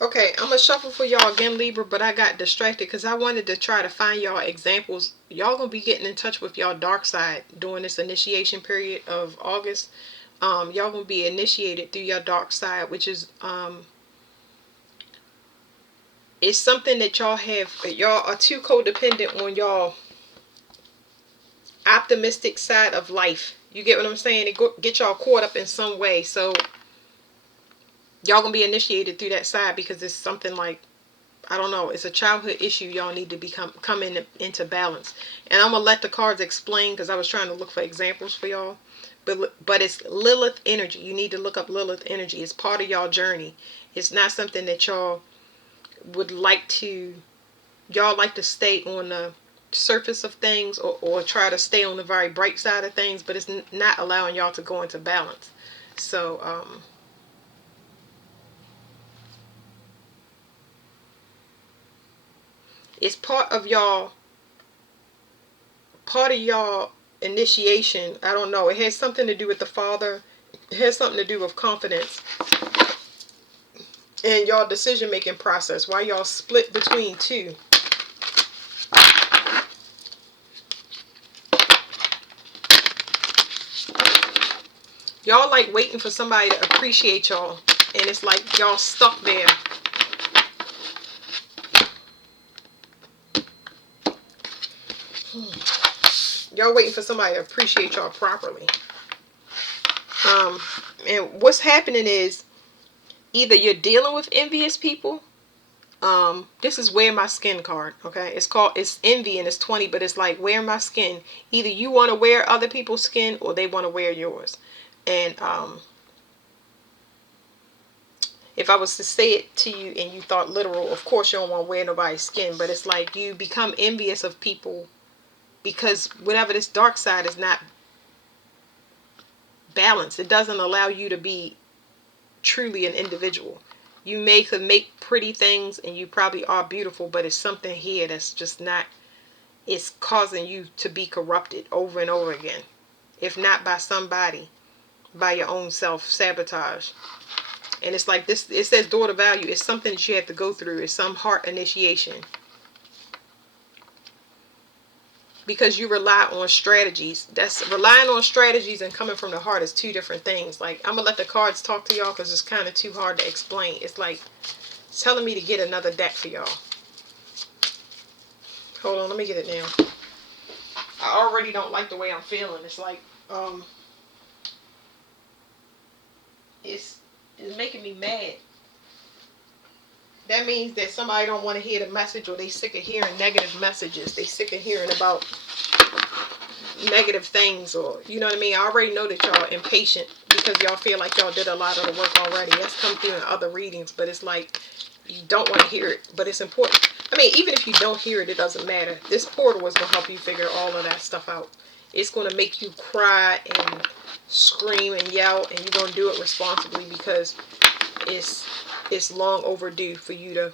Okay, I'm gonna shuffle for y'all again, Libra, but I got distracted because I wanted to try to find y'all examples. Y'all gonna be getting in touch with y'all dark side during this initiation period of August. Y'all gonna be initiated through your dark side, which is it's something that y'all have. Y'all are too codependent on y'all optimistic side of life. You get what I'm saying? It get y'all caught up in some way. So y'all gonna be initiated through that side because it's something like, I don't know, it's a childhood issue y'all need to come into balance. And I'm gonna let the cards explain because I was trying to look for examples for y'all. But it's Lilith energy. You need to look up Lilith energy. It's part of y'all journey. It's not something that would like to y'all like to stay on the surface of things, or try to stay on the very bright side of things, but it's not allowing y'all to go into balance. So it's part of y'all initiation. I don't know. It has something to do with the father. It has something to do with confidence and y'all decision making process. Why y'all split between two? Y'all like waiting for somebody to appreciate y'all, and it's like y'all stuck there. Y'all waiting for somebody to appreciate y'all properly. Um, and what's happening is either you're dealing with envious people. This is wear my skin card. Okay, it's envy and it's 20, but it's like wear my skin. Either you want to wear other people's skin or they want to wear yours. And if I was to say it to you and you thought literal, of course you don't want to wear nobody's skin, but it's like you become envious of people because whatever this dark side is not balanced. It doesn't allow you to be truly an individual. You could make pretty things and you probably are beautiful, but it's something here that's just not, it's causing you to be corrupted over and over again. If not by somebody, by your own self-sabotage. And it's like this, it says daughter value. It's something that you have to go through. It's some heart initiation. Because you rely on strategies. That's relying on strategies and coming from the heart is two different things. Like, I'm going to let the cards talk to y'all because it's kind of too hard to explain. It's like telling me to get another deck for y'all. Hold on, let me get it now. I already don't like the way I'm feeling. It's like, it's making me mad. That means that somebody don't want to hear the message, or they sick of hearing negative messages. They sick of hearing about negative things, or you know what I mean. I already know that y'all impatient because y'all feel like y'all did a lot of the work already. That's come through in other readings, but it's like you don't want to hear it, but it's important. I mean, even if you don't hear it, it doesn't matter. This portal is going to help you figure all of that stuff out. It's going to make you cry and scream and yell, and you're going to do it responsibly because it's long overdue for you to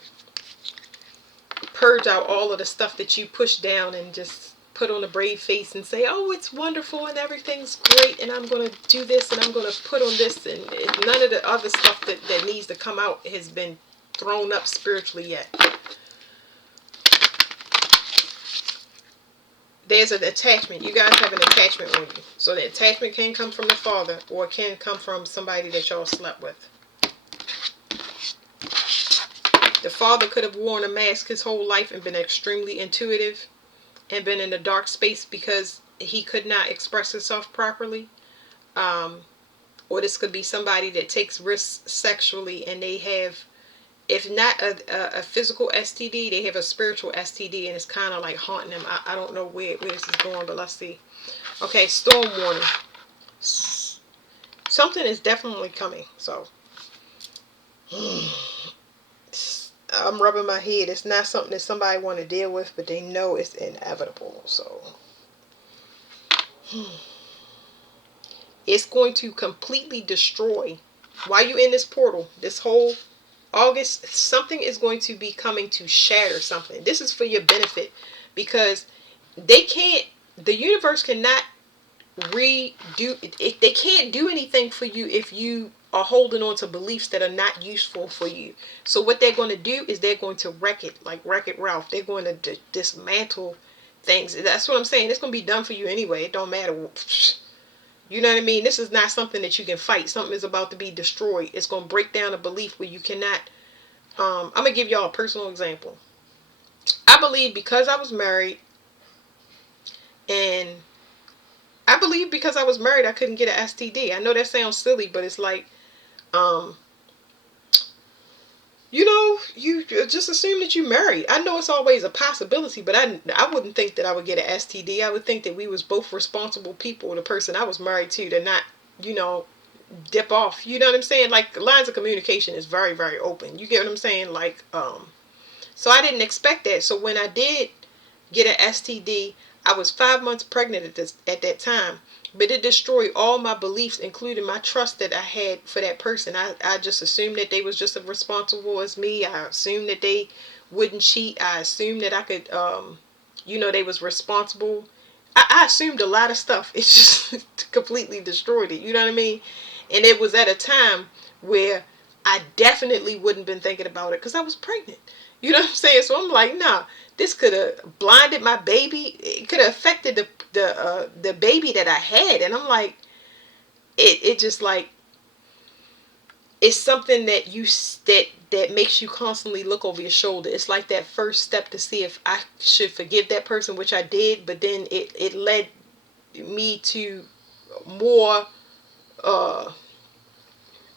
purge out all of the stuff that you push down and just put on a brave face and say, oh, it's wonderful and everything's great and I'm going to do this and I'm going to put on this, and none of the other stuff that needs to come out has been thrown up spiritually yet. There's an attachment. You guys have an attachment on you. So the attachment can come from the father or it can come from somebody that y'all slept with. The father could have worn a mask his whole life and been extremely intuitive and been in a dark space because he could not express himself properly. Or this could be somebody that takes risks sexually and they have, if not a physical STD, they have a spiritual STD and it's kind of like haunting them. I don't know where this is going, but let's see. Okay, storm warning. Something is definitely coming. So I'm rubbing my head. It's not something that somebody want to deal with, but they know it's inevitable. So it's going to completely destroy. While you in this portal, this whole August, something is going to be coming to shatter something. This is for your benefit because they can't, the universe cannot redo it. They can't do anything for you if you are holding on to beliefs that are not useful for you. So what they're going to do is they're going to wreck it, like Wreck-It Ralph. They're going to dismantle things. That's what I'm saying. It's going to be done for you anyway. It don't matter. You know what I mean? This is not something that you can fight. Something is about to be destroyed. It's going to break down a belief where you cannot. I'm going to give y'all a personal example. I believe because I was married, and I believe because I was married, I couldn't get an STD. I know that sounds silly, but it's like, um, you just assume that you're married. I know it's always a possibility, but I wouldn't think that I would get an STD. I would think that we was both responsible people. The person I was married to not, you know, dip off. You know what I'm saying? Like, lines of communication is very, very open. You get what I'm saying? Like, so I didn't expect that. So when I did get an STD, I was 5 months pregnant at that time. But it destroyed all my beliefs, including my trust that I had for that person. I just assumed that they was just as responsible as me. I assumed that they wouldn't cheat. I assumed that I could, they was responsible. I assumed a lot of stuff. It's just completely destroyed it. You know what I mean? And it was at a time where I definitely wouldn't been thinking about it because I was pregnant. You know what I'm saying? So I'm like, nah, this could have blinded my baby. It could have affected the baby that I had. And I'm like, it just like, it's something that that makes you constantly look over your shoulder. It's like that first step to see if I should forgive that person, which I did, but then it led me to more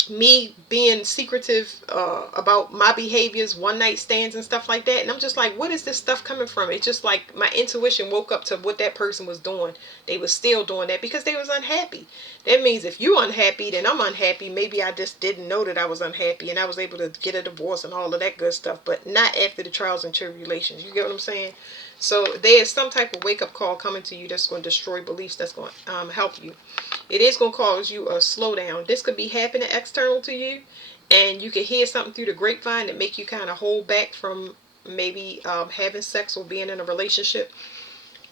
me being secretive about my behaviors, one night stands and stuff like that. And I'm just like, what is this stuff coming from? It's just like my intuition woke up to what that person was doing. They were still doing that because they was unhappy. That means if you unhappy, then I'm unhappy. Maybe I just didn't know that I was unhappy, and I was able to get a divorce and all of that good stuff, but not after the trials and tribulations. You get what I'm saying? So there's some type of wake-up call coming to you that's going to destroy beliefs, that's going to help you. It is going to cause you a slowdown. This could be happening external to you, and you could hear something through the grapevine that make you kind of hold back from maybe having sex or being in a relationship.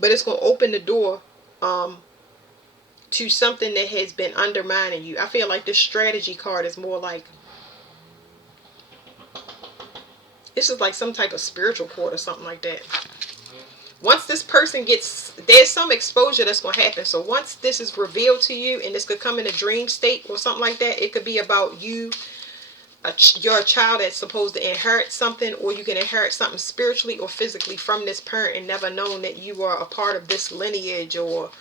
But it's going to open the door to something that has been undermining you. I feel like this strategy card is more like, this is like some type of spiritual cord or something like that. Once this person there's some exposure that's going to happen. So once this is revealed to you, and this could come in a dream state or something like that, it could be about you, you're a child that's supposed to inherit something, or you can inherit something spiritually or physically from this parent and never known that you are a part of this lineage, or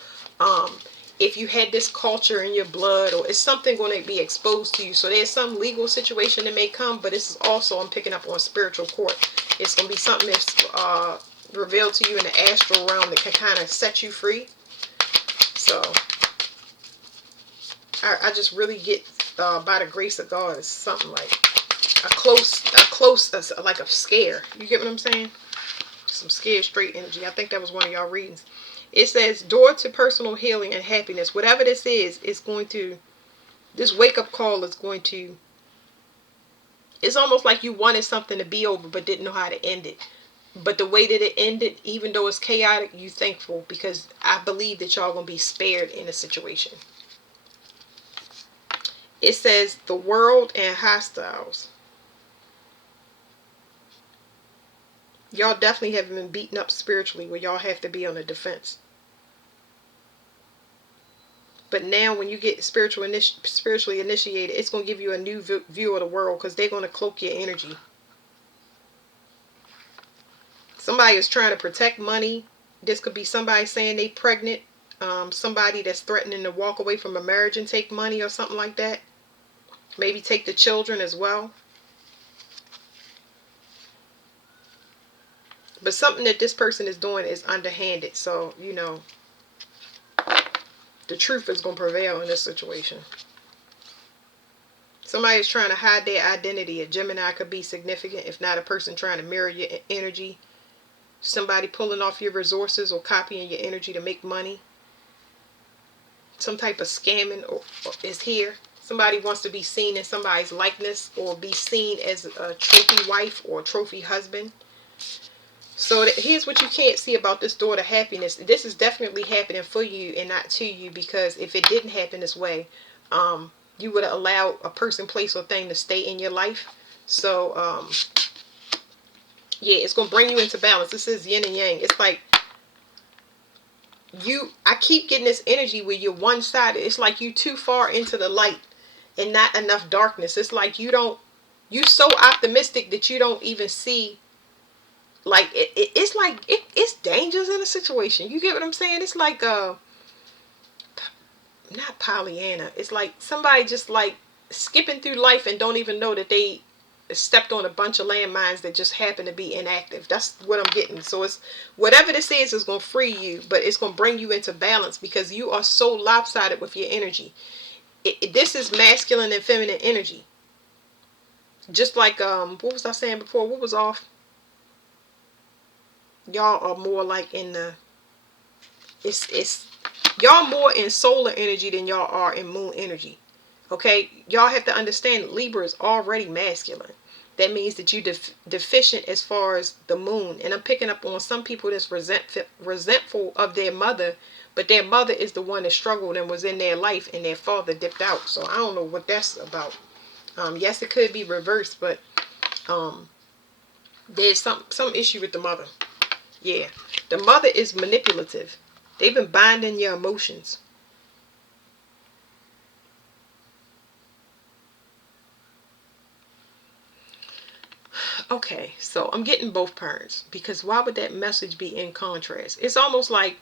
if you had this culture in your blood, or it's something going to be exposed to you. So there's some legal situation that may come, but this is also, I'm picking up on spiritual court. It's going to be something that's revealed to you in the astral realm that can kind of set you free. So I just really get by the grace of God, it's something like a close like a scare. You get what I'm saying? Some scared straight energy. I think that was one of y'all readings. It says door to personal healing and happiness. Whatever this is, it's going to, this wake up call is going to, it's almost like you wanted something to be over but didn't know how to end it. But the way that it ended, even though it's chaotic, you thankful, because I believe that y'all going to be spared in a situation. It says the world and hostiles. Y'all definitely have been beaten up spiritually where y'all have to be on the defense. But now when you get spiritually initiated, it's going to give you a new view of the world, because they're going to cloak your energy. Somebody is trying to protect money. This could be somebody saying they pregnant. Somebody that's threatening to walk away from a marriage and take money or something like that. Maybe take the children as well. But something that this person is doing is underhanded. So, the truth is going to prevail in this situation. Somebody is trying to hide their identity. A Gemini could be significant, if not a person trying to mirror your energy. Somebody pulling off your resources or copying your energy to make money. Some type of scamming is here. Somebody wants to be seen in somebody's likeness, or be seen as a trophy wife or a trophy husband. So here's what you can't see about this door to happiness. This is definitely happening for you and not to you, because if it didn't happen this way, you would allow a person, place, or thing to stay in your life. So yeah, it's gonna bring you into balance. This is yin and yang. It's like I keep getting this energy where you're one sided. It's like you too far into the light and not enough darkness. It's like you so optimistic that you don't even see, like it's like it's dangerous in a situation. You get what I'm saying? It's like not Pollyanna. It's like somebody just like skipping through life and don't even know that they stepped on a bunch of landmines that just happen to be inactive. That's what I'm getting. So it's whatever this is going to free you, but it's going to bring you into balance because you are so lopsided with your energy. This is masculine and feminine energy. Just like what was I saying before? What was off? Y'all are more like in the it's y'all more in solar energy than y'all are in moon energy. Okay, y'all have to understand Libra is already masculine. That means that you deficient as far as the moon. And I'm picking up on some people that's resentful of their mother, but their mother is the one that struggled and was in their life, and their father dipped out. So I don't know what that's about. Yes, it could be reversed, but there's some issue with the mother. Yeah, the mother is manipulative. They've been binding your emotions. Okay, so I'm getting both parents, because why would that message be in contrast? It's almost like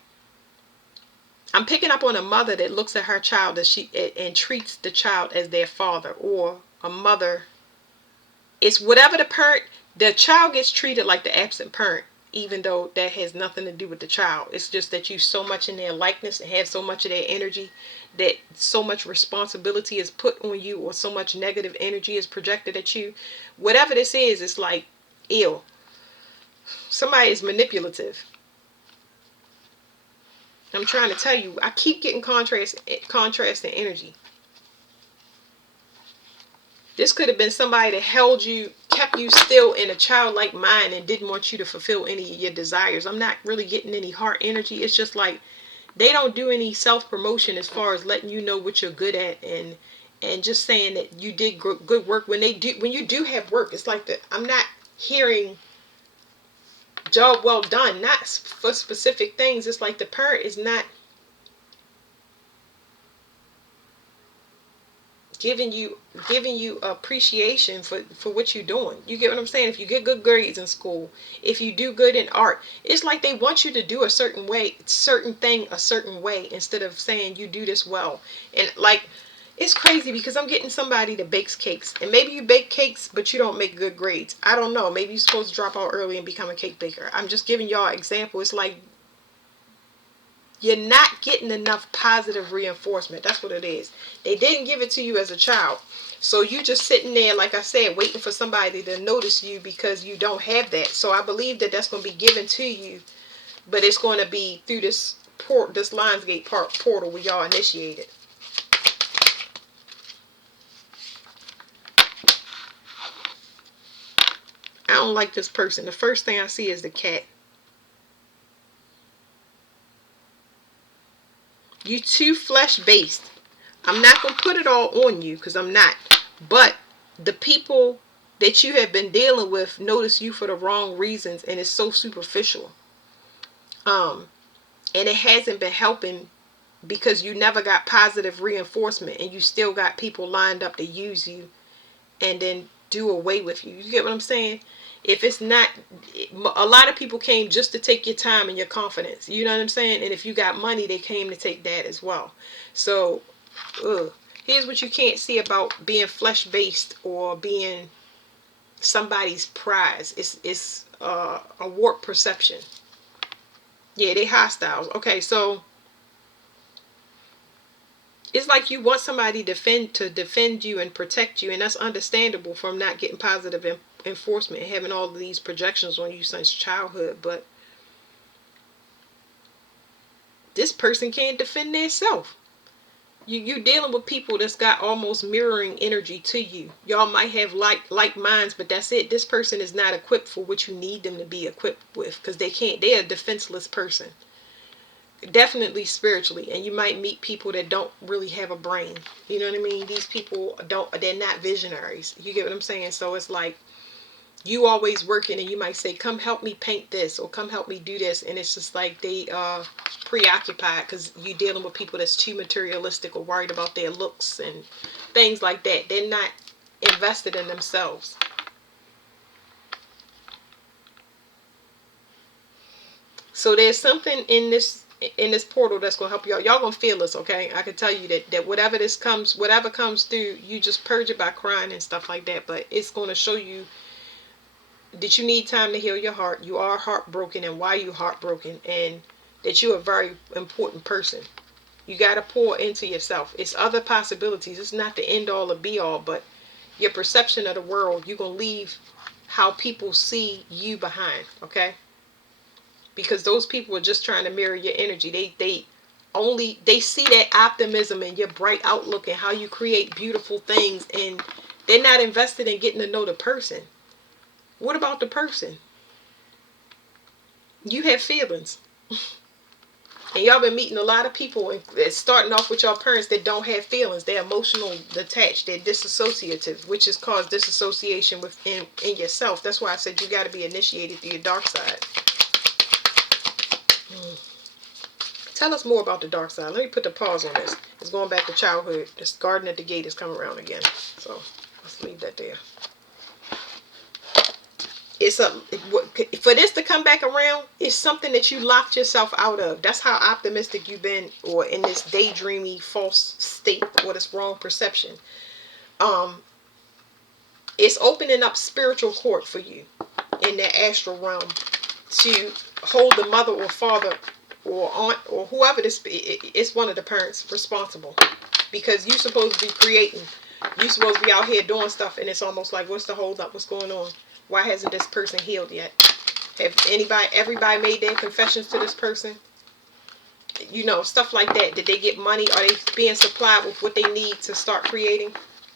I'm picking up on a mother that looks at her child and treats the child as their father, or a mother. It's whatever the child gets treated like the absent parent, even though that has nothing to do with the child. It's just that you so much in their likeness and have so much of their energy that so much responsibility is put on you, or so much negative energy is projected at you. Whatever this is, it's like ill. Somebody is manipulative. I'm trying to tell you, I keep getting contrast in energy. This could have been somebody that kept you still in a childlike mind and didn't want you to fulfill any of your desires. I'm not really getting any heart energy. It's just like they don't do any self-promotion as far as letting you know what you're good at, and just saying that you did good work. When you do have work, it's like I'm not hearing job well done, not for specific things. It's like the parent is not giving you appreciation for what you're doing. You get what I'm saying? If you get good grades in school, if you do good in art, it's like they want you to do a certain thing a certain way, instead of saying you do this well. And like, it's crazy because I'm getting somebody that bakes cakes, and maybe you bake cakes but you don't make good grades. I don't know, maybe you're supposed to drop out early and become a cake baker. I'm just giving y'all an example. It's like you're not getting enough positive reinforcement. That's what it is. They didn't give it to you as a child. So you just sitting there, like I said, waiting for somebody to notice you because you don't have that. So I believe that that's going to be given to you, but it's going to be through this Lionsgate portal where y'all initiated. I don't like this person. The first thing I see is the cat. You too flesh-based. I'm not going to put it all on you, because I'm not. But the people that you have been dealing with notice you for the wrong reasons, and it's so superficial. And it hasn't been helping because you never got positive reinforcement, and you still got people lined up to use you and then do away with you. You get what I'm saying? If it's not, a lot of people came just to take your time and your confidence. You know what I'm saying? And if you got money, they came to take that as well. So, here's what you can't see about being flesh-based or being somebody's prize. It's a warped perception. Yeah, they hostiles. Okay, so it's like you want somebody to defend you and protect you, and that's understandable from not getting positive enforcement and having all of these projections on you since childhood. But this person can't defend themselves. You dealing with people that's got almost mirroring energy to you. Y'all might have like minds, but that's it. This person is not equipped for what you need them to be equipped with, because they're a defenseless person. definitely spiritually, and you might meet people that don't really have a brain. You know what I mean? These people they're not visionaries. You get what I'm saying? So it's like you always working, and you might say, come help me paint this, or come help me do this, and it's just like they preoccupied because you're dealing with people that's too materialistic or worried about their looks and things like that. They're not invested in themselves. So there's something in this portal that's gonna help y'all. Y'all gonna feel this, okay? I can tell you that whatever comes through, you just purge it by crying and stuff like that. But it's gonna show you that you need time to heal your heart. You are heartbroken, and why you heartbroken, and that you're a very important person. You gotta pour into yourself. It's other possibilities. It's not the end all or be all, but your perception of the world, you're gonna leave how people see you behind, okay? Because those people are just trying to mirror your energy. They see that optimism and your bright outlook and how you create beautiful things, and they're not invested in getting to know the person. What about the person? You have feelings. And y'all been meeting a lot of people, and starting off with your parents that don't have feelings. They're emotional detached. They're disassociative, which has caused disassociation within in yourself. That's why I said you got to be initiated through your dark side. Tell us more about the dark side. Let me put the pause on this. It's going back to childhood. This garden at the gate is coming around again. So let's leave that there. It's for this to come back around. It's something that you locked yourself out of. That's how optimistic you've been, or in this daydreamy false state, or this wrong perception. It's opening up spiritual court for you in the astral realm to hold the mother or father or aunt or whoever this. It's one of the parents responsible, because you're supposed to be creating. You're supposed to be out here doing stuff, and it's almost like, what's the hold up? What's going on? Why hasn't this person healed yet? Have everybody made their confessions to this person? You know, stuff like that. Did they get money? Are they being supplied with what they need to start creating?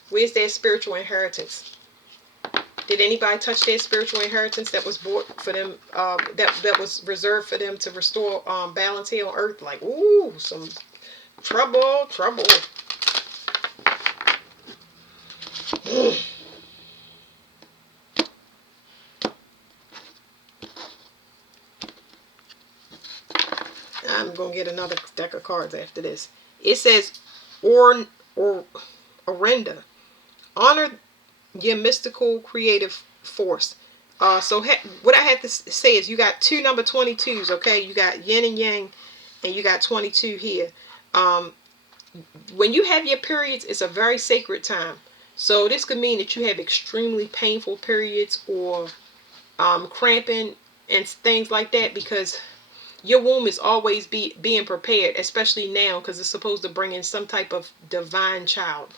Where's their spiritual inheritance? Did anybody touch their spiritual inheritance that was bought for them, that was reserved for them to restore balance here on earth? Like, ooh, some trouble. I'm going to get another deck of cards after this. It says, or Orenda. Honor your mystical creative force. What I had to say is, you got two number 22s, okay? You got yin and yang, and you got 22 here. When you have your periods, it's a very sacred time. So this could mean that you have extremely painful periods, or cramping and things like that, because your womb is always being prepared, especially now, because it's supposed to bring in some type of divine child.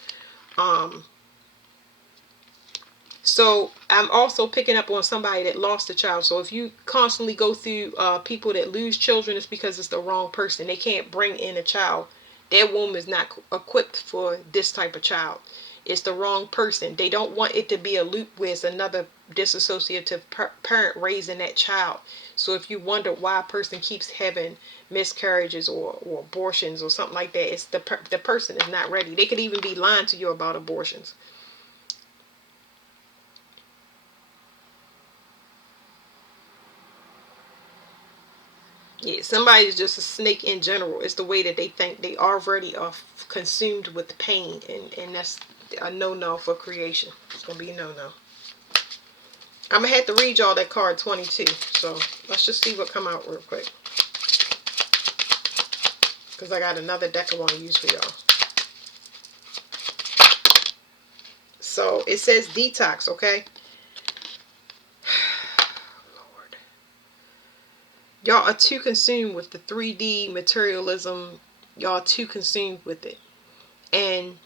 So I'm also picking up on somebody that lost a child. So if you constantly go through people that lose children, it's because it's the wrong person. They can't bring in a child. Their womb is not equipped for this type of child. It's the wrong person. They don't want it to be a loop where it's another disassociative parent raising that child. So if you wonder why a person keeps having miscarriages or abortions or something like that, it's the person is not ready. They could even be lying to you about abortions. Yeah, somebody is just a snake in general. It's the way that they think. They already are consumed with pain, and that's a no-no for creation. It's going to be a no-no. I'm going to have to read y'all that card 22. So let's just see what come out real quick, because I got another deck I want to use for y'all. So it says detox, okay? Lord. Y'all are too consumed with the 3D materialism. Y'all are too consumed with it. And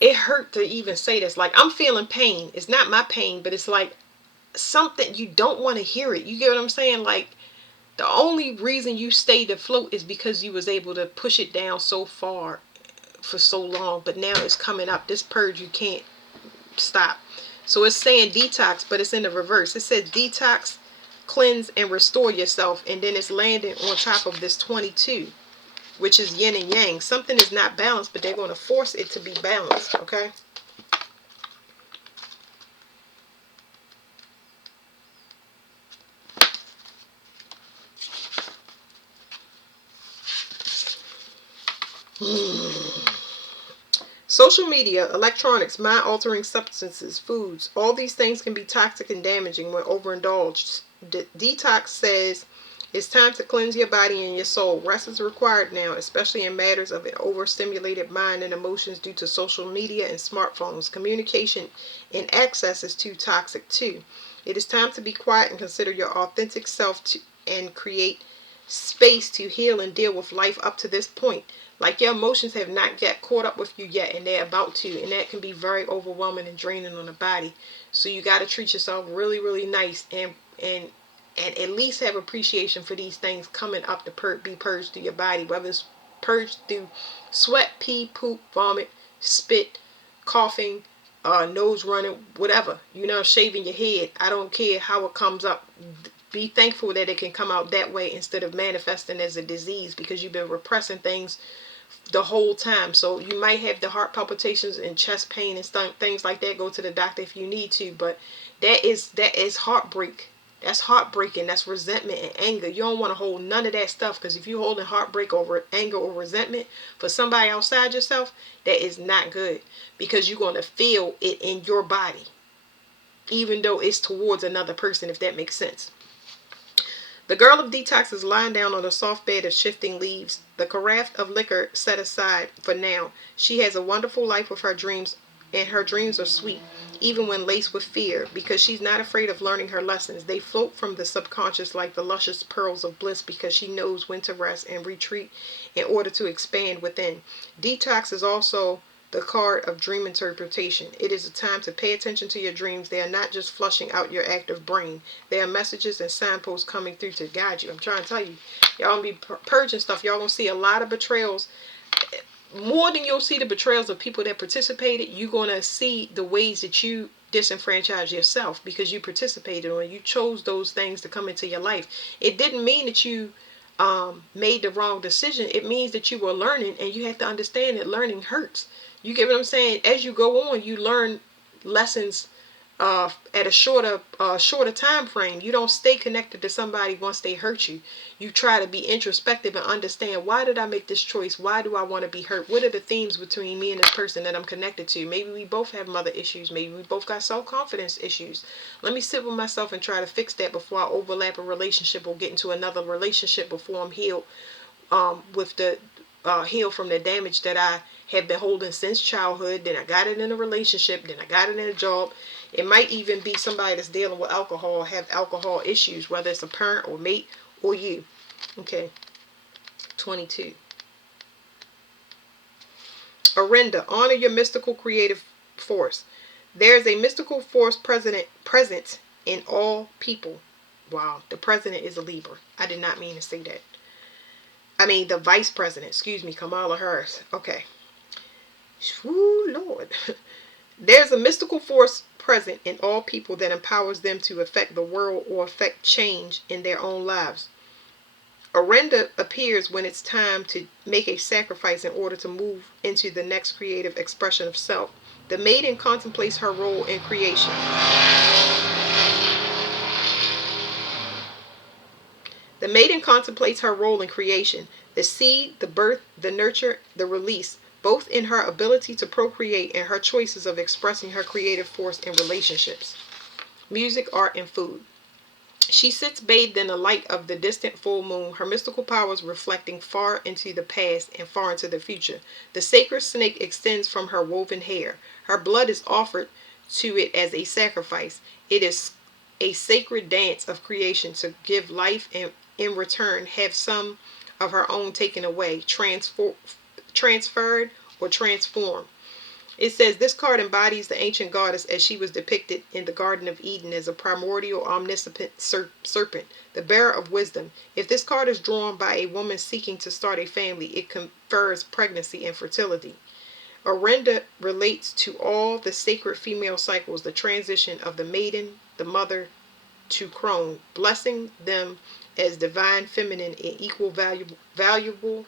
it hurt to even say this. Like, I'm feeling pain. It's not my pain, but it's like something, you don't want to hear it. You get what I'm saying? Like, the only reason you stayed afloat is because you was able to push it down so far for so long. But now it's coming up. This purge, you can't stop. So it's saying detox, but it's in the reverse. It said detox cleanse and restore yourself, and then it's landing on top of this 22, which is yin and yang. Something is not balanced, but they're going to force it to be balanced, okay? Social media, electronics, mind-altering substances, foods, all these things can be toxic and damaging when overindulged. Detox says it's time to cleanse your body and your soul. Rest is required now, especially in matters of an overstimulated mind and emotions due to social media and smartphones. Communication in excess is too toxic too. It is time to be quiet and consider your authentic self and create space to heal and deal with life up to this point. Like your emotions have not yet caught up with you yet, and they're about to, and that can be very overwhelming and draining on the body. So you got to treat yourself really, really nice, and at least have appreciation for these things coming up to be purged through your body, whether it's purged through sweat, pee, poop, vomit, spit, coughing, nose running, whatever. Shaving your head. I don't care how it comes up. Be thankful that it can come out that way instead of manifesting as a disease, because you've been repressing things the whole time. So you might have the heart palpitations and chest pain and things like that. Go to the doctor if you need to, but that is heartbreak. That's heartbreaking. That's resentment and anger. You don't want to hold none of that stuff, because if you're holding heartbreak over anger or resentment for somebody outside yourself, that is not good, because you're going to feel it in your body, even though it's towards another person, if that makes sense. The girl of detox is lying down on a soft bed of shifting leaves, the carafe of liquor set aside for now. She has a wonderful life with her dreams, and her dreams are sweet, even when laced with fear, because she's not afraid of learning her lessons. They float from the subconscious like the luscious pearls of bliss, because she knows when to rest and retreat in order to expand within. Detox is also the card of dream interpretation. It is a time to pay attention to your dreams. They are not just flushing out your active brain. They are messages and signposts coming through to guide you. I'm trying to tell you, y'all gonna be purging stuff. Y'all gonna see a lot of betrayals. More than you'll see the betrayals of people that participated, you're gonna see the ways that you disenfranchise yourself because you participated or you chose those things to come into your life. It didn't mean that you made the wrong decision. It means that you were learning, and you have to understand that learning hurts. You get what I'm saying? As you go on, you learn lessons at a shorter time frame. You don't stay connected to somebody once they hurt you. You try to be introspective and understand, why did I make this choice? Why do I want to be hurt? What are the themes between me and this person that I'm connected to? Maybe we both have mother issues. Maybe we both got self-confidence issues. Let me sit with myself and try to fix that before I overlap a relationship or get into another relationship before I'm healed with the heal from the damage that I have been holding since childhood. Then I got it in a relationship. Then I got it in a job. It might even be somebody that's dealing with alcohol, have alcohol issues, whether it's a parent or mate or you. Okay. 22. Arenda, honor your mystical creative force. There's a mystical force present in all people. Wow, the president is a Libra. I did not mean to say that. I mean, the vice president, excuse me, Kamala Harris. Okay. Woo, Lord. There's a mystical force present in all people that empowers them to affect the world or affect change in their own lives. Arenda appears when it's time to make a sacrifice in order to move into the next creative expression of self. The maiden contemplates her role in creation. The maiden contemplates her role in creation, the seed, the birth, the nurture, the release, both in her ability to procreate and her choices of expressing her creative force in relationships, music, art, and food. She sits bathed in the light of the distant full moon, her mystical powers reflecting far into the past and far into the future. The sacred snake extends from her woven hair. Her blood is offered to it as a sacrifice. It is a sacred dance of creation to give life and in return have some of her own taken away, transferred, or transformed. It says this card embodies the ancient goddess as she was depicted in the Garden of Eden as a primordial omniscient serpent, the bearer of wisdom. If this card is drawn by a woman seeking to start a family, it confers pregnancy and fertility. Arenda relates to all the sacred female cycles, the transition of the maiden, the mother, to crone, blessing them as divine feminine and equal valuable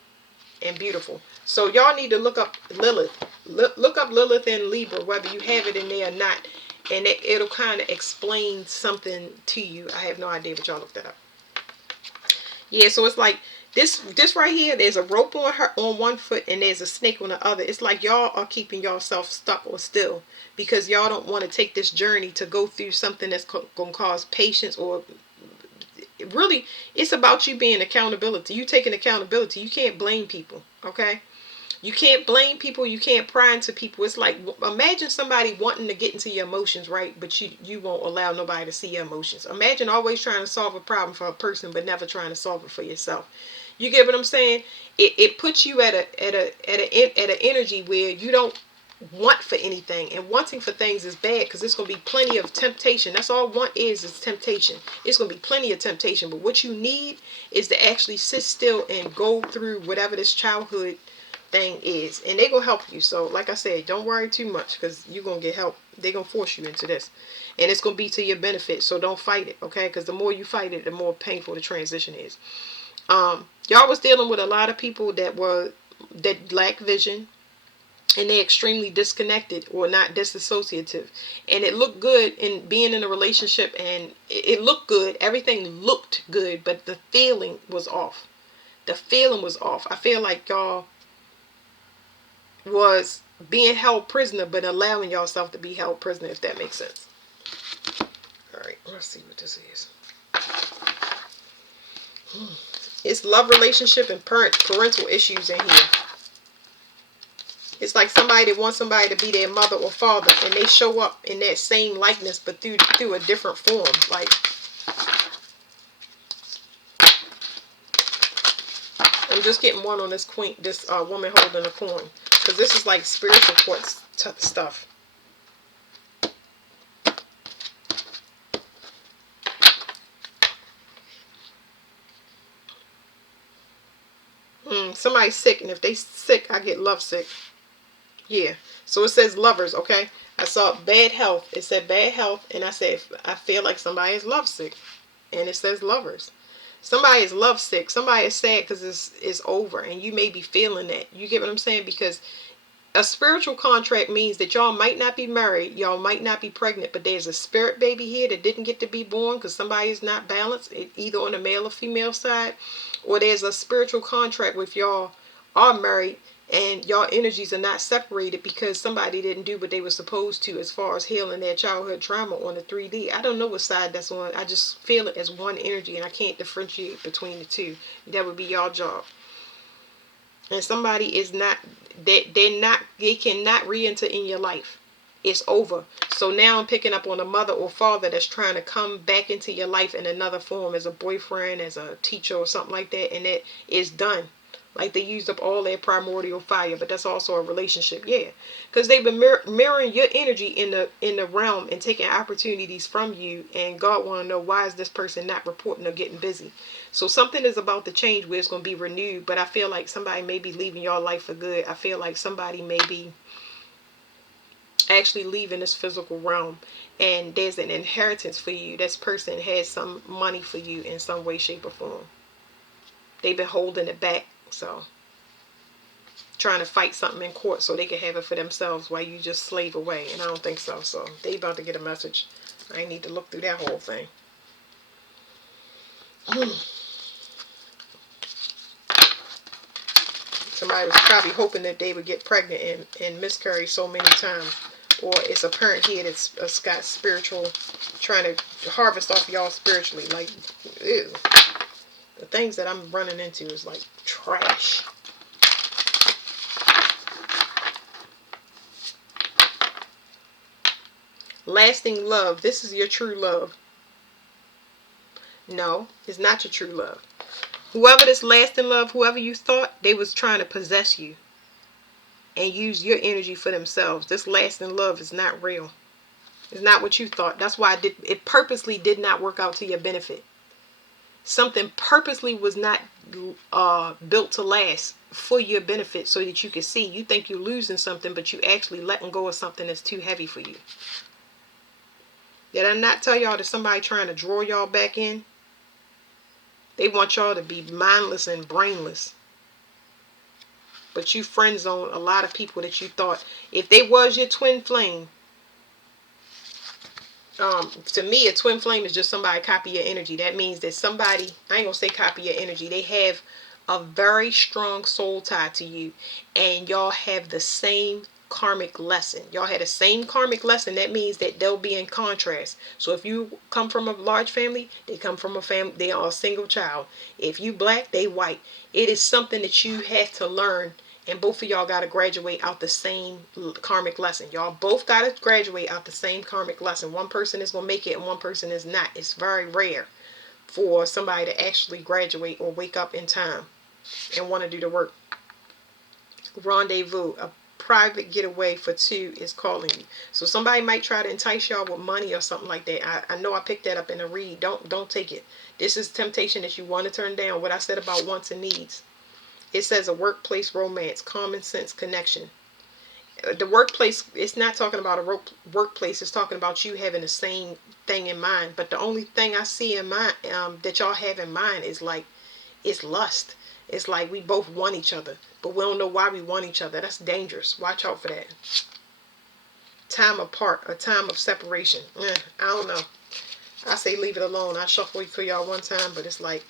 and beautiful. So y'all need to look up Lilith. Look up Lilith in Libra, whether you have it in there or not, and it'll kind of explain something to you. I have no idea, but y'all look that up. Yeah, so it's like this right here. There's a rope on her on one foot, and there's a snake on the other. It's like y'all are keeping yourself stuck or still because y'all don't want to take this journey to go through something that's gonna cause patience, or really it's about you being accountability. You taking accountability. You can't blame people, okay? You can't blame people. You can't pry into people. It's like, imagine somebody wanting to get into your emotions, right? But you won't allow nobody to see your emotions. Imagine always trying to solve a problem for a person, but never trying to solve it for yourself. You get what I'm saying? It puts you at an energy where you don't want for anything, and wanting for things is bad because there's going to be plenty of temptation. That's all want is temptation. It's going to be plenty of temptation, but what you need is to actually sit still and go through whatever this childhood thing is, and they're gonna help you. So like I said, don't worry too much because you're gonna get help. They're gonna force you into this, and it's gonna be to your benefit. So don't fight it, okay? Because the more you fight it, the more painful the transition is. Y'all was dealing with a lot of people that lack vision, and they're extremely disconnected or not disassociative, and it looked good in being in a relationship, and it looked good. Everything looked good, but the feeling was off. The feeling was off. I feel like y'all was being held prisoner, but allowing yourself to be held prisoner, if that makes sense. All right, let's see what this is. It's love, relationship, and parental issues in here. It's like somebody that wants somebody to be their mother or father, and they show up in that same likeness, but through a different form. Like, I'm just getting one on this queen, this woman holding a coin, because this is like spiritual quartz stuff. Somebody's sick, and if they sick, I get love sick. Yeah. So it says lovers, okay? I saw bad health. It said bad health, and I said I feel like somebody is love sick, and it says lovers. Somebody is love sick. Somebody is sad because it's over, and you may be feeling that. You get what I'm saying? Because a spiritual contract means that y'all might not be married, y'all might not be pregnant, but there's a spirit baby here that didn't get to be born because somebody is not balanced, either on the male or female side, or there's a spiritual contract with y'all are married and y'all energies are not separated because somebody didn't do what they were supposed to as far as healing their childhood trauma on the 3D. I don't know what side that's on. I just feel it as one energy, and I can't differentiate between the two. That would be y'all job. And somebody is not, they cannot re-enter in your life. It's over. So now I'm picking up on a mother or father that's trying to come back into your life in another form, as a boyfriend, as a teacher, or something like that, and that is done. Like they used up all their primordial fire, but that's also a relationship, yeah. Because they've been mirroring your energy in the realm and taking opportunities from you, and God want to know, why is this person not reporting or getting busy? So something is about to change where it's going to be renewed, but I feel like somebody may be leaving your life for good. I feel like somebody may be actually leaving this physical realm, and there's an inheritance for you. This person has some money for you in some way, shape, or form. They've been holding it back, so trying to fight something in court so they can have it for themselves while you just slave away, and I don't think so. So they about to get a message. I need to look through that whole thing. Somebody was probably hoping that they would get pregnant and miscarry so many times. Or it's a parent here that's got spiritual, trying to harvest off y'all spiritually. Like, ew. The things that I'm running into is like trash. Lasting love. This is your true love. No, it's not your true love. Whoever this lasting love, whoever you thought, they was trying to possess you and use your energy for themselves. This lasting love is not real. It's not what you thought. That's why it purposely did not work out to your benefit. Something purposely was not built to last for your benefit so that you can see. You think you're losing something, but you actually letting go of something that's too heavy for you. Did I not tell y'all that somebody trying to draw y'all back in? They want y'all to be mindless and brainless. But you friend zone a lot of people that you thought, if they was your twin flame, to me, a twin flame is just somebody copy your energy. That means that somebody, I ain't gonna say copy your energy, they have a very strong soul tie to you, and y'all have the same karmic lesson. Y'all had the same karmic lesson. That means that they'll be in contrast. So if you come from a large family, they come from a family, they are a single child. If you black, they white. It is something that you have to learn, and both of y'all got to graduate out the same karmic lesson. Y'all both got to graduate out the same karmic lesson. One person is going to make it and one person is not. It's very rare for somebody to actually graduate or wake up in time and want to do the work. Rendezvous, a private getaway for two is calling you. So somebody might try to entice y'all with money or something like that. I know I picked that up in a read. Don't take it. This is temptation that you want to turn down. What I said about wants and needs. It says a workplace romance, common sense connection. The workplace, it's not talking about a workplace. It's talking about you having the same thing in mind. But the only thing I see in mind, that y'all have in mind is like, it's lust. It's like we both want each other, but we don't know why we want each other. That's dangerous. Watch out for that. Time apart, a time of separation. I don't know. I say leave it alone. I shuffle for y'all one time, but it's like,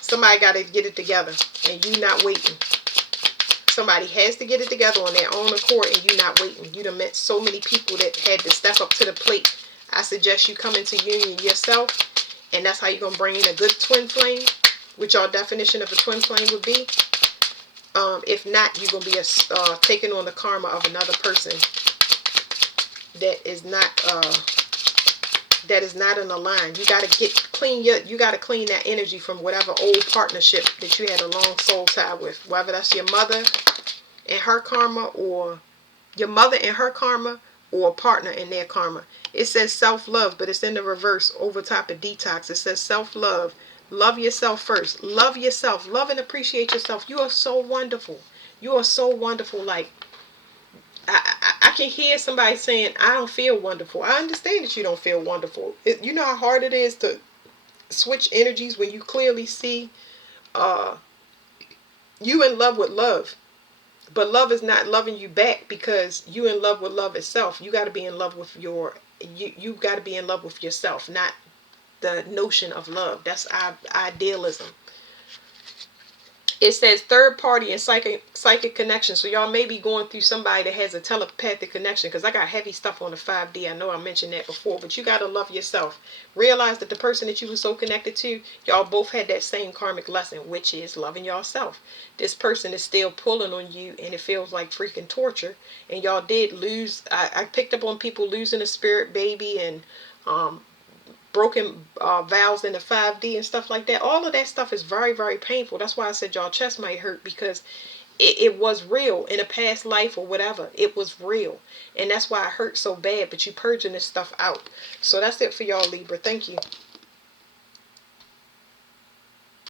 somebody got to get it together, and you not waiting. Somebody has to get it together on their own accord, and you not waiting. You done met so many people that had to step up to the plate. I suggest you come into union yourself, and that's how you're going to bring in a good twin flame, which your definition of a twin flame would be. If not, you're going to be taking on the karma of another person that is not in a line. You got to you got to clean that energy from whatever old partnership that you had a long soul tie with, whether that's your mother and her karma, or your mother and her karma, or a partner in their karma. It says self-love, but it's in the reverse over top of detox. It says self-love. Love yourself first. Love yourself. Love and appreciate yourself. You are so wonderful. You are so wonderful. Like, I can hear somebody saying, I don't feel wonderful. I understand that you don't feel wonderful. You know how hard it is to switch energies when you clearly see you in love with love. But love is not loving you back because you in love with love itself. You got to be in love with you got to be in love with yourself, not the notion of love. That's idealism. It says third party and psychic connection. So y'all may be going through somebody that has a telepathic connection, because I got heavy stuff on the 5D. I know I mentioned that before, but you got to love yourself. Realize that the person that you were so connected to, y'all both had that same karmic lesson, which is loving yourself. This person is still pulling on you, and it feels like freaking torture. And y'all did lose. I picked up on people losing a spirit baby, and broken vows in the 5D and stuff like that. All of that stuff is very, very painful. That's why I said y'all chest might hurt, because it was real in a past life or whatever. It was real. And that's why it hurt so bad. But you purging this stuff out. So that's it for y'all, Libra. Thank you.